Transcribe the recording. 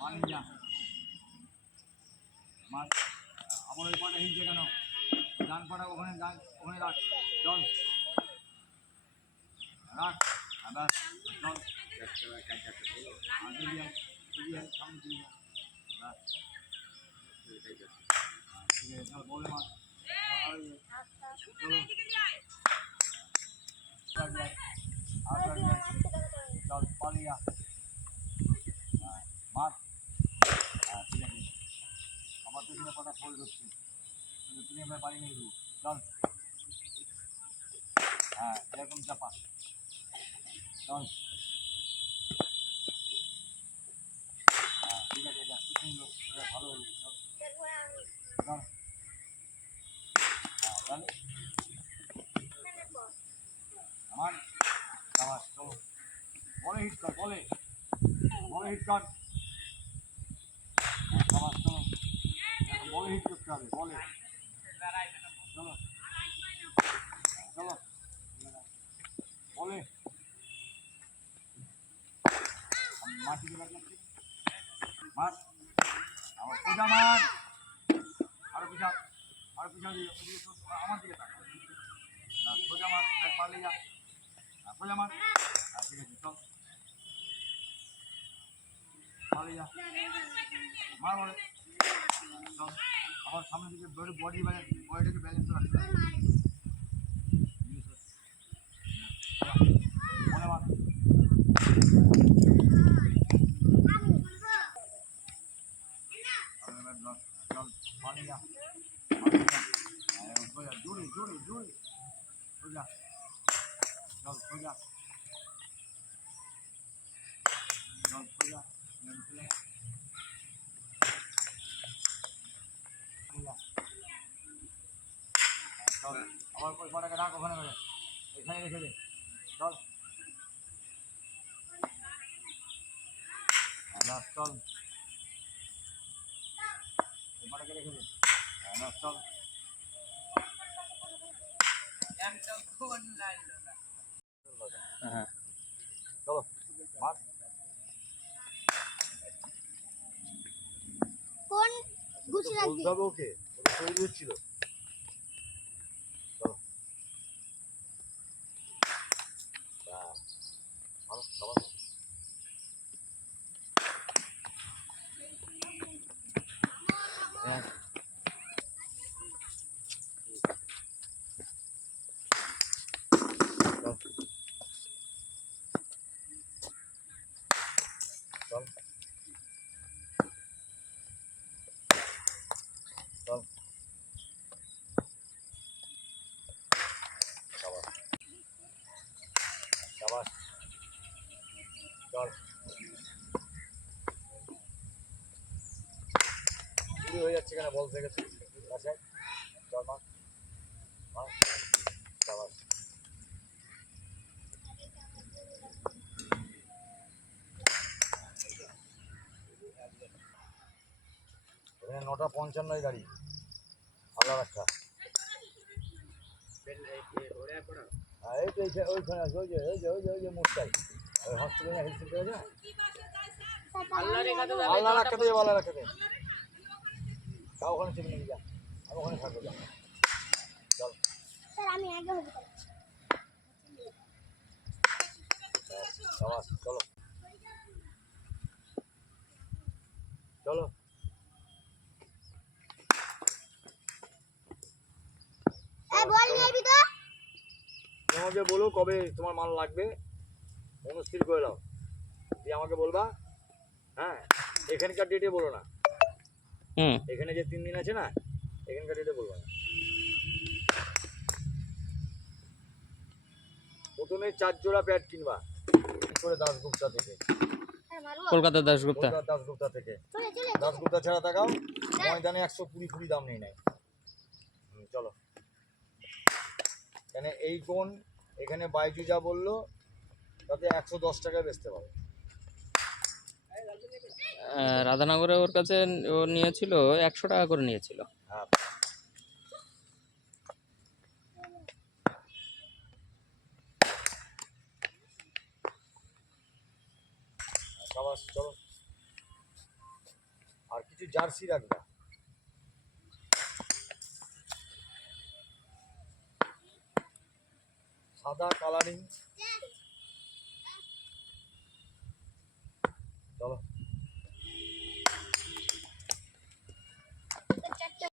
পানি যা মার আমার ওই পাটা হিলছে কেন ডান পাটা ওখানে রাখ চল রাখ আবার চল সামনে দিয়ে ঠিক আছে চল বলে মার চল পানি যা মার ঠিক আছে আমার তো এখানে পাটা ফোল্ড হচ্ছে তুমি এবার বাড়ি নিয়ে দেবো চল হ্যাঁ এরকম চাপা চল হ্যাঁ ঠিক আছে এটা কি সুন্দর এটা ভালো হলো চল চল হ্যাঁ তাহলে আমার আবার চলো বলে হিট কর বলে হিট কর আবার চলো বলে হিট করতে হবে বলে চলো চলো বলে মাটি দিয়ে লাগছে মার আমার সোজা মার আরো পিছা দিয়ে আমার দিকে তাক না সোজা মার ব্যাগ পারলে যা সোজা মার ঠিক আছে চল পারলে যা মার বলে চল আবার সামনে দিকে বডিটাকে ব্যালেন্স রাখতে হবে মনে মার চল পানি যা সোজা জোরে সোজা চল সোজা চল সোজা চল আবার ওই পাটাকে রাখ ওখানে এখানে রেখে দে চল চল ওই পাটাকে রেখে দে চল হ্যাঁ চলো মার কোন গুছি রাখবি বলতে ওকে তৈরি হচ্ছিল চলো ভালো সবাই হ্যাঁ চল চল শাবাশ চল শুরু হয়ে যাচ্ছে কেন বল থেকে আচ্ছা চল মা শাবাশ এখানে 9:55 গাড়ি আল্লাহ রাখা এই তো ওইখানে আছে ওই যে মোটটাই ওই হসপিটালে হেলথ সেন্টার আছে আল্লাহ রাখতে দেবে আল্লাহ রাখতে দেবে তা ওখানে চেপে নিয়ে যা আমি ওখানে থাকবো যা চল স্যার আমি আগে হব চলো চলো এই বল নিয়ে আইবি তো আমাকে বলো কবে তোমার মাল লাগবে মনস্থির করে দাও দিয়ে আমাকে বলবা হ্যাঁ এখানকার ডেটে বলো না এখানে যে 3 দিন আছে না এখানকার ডেটে বলবো না প্রথমে 4 জোড়া প্যাড কিনবা করে দাসগুপ্তা থেকে কলকাতা দাসগুপ্তা থেকে দাসগুপ্তা ছাড়া তাকাও ময়দানে 120 দাম নেই নাই চলো এখানে এই কোন এখানে বাইজু যা বললো তাতে 110 টাকায় বেচতে পারো রাধানগরে ওর কাছে ও নিয়েছিল 100 টাকা করে নিয়েছিল হ্যাঁ চলো কিছু জার্সি রাখবা। সাদা কালারিং। চলো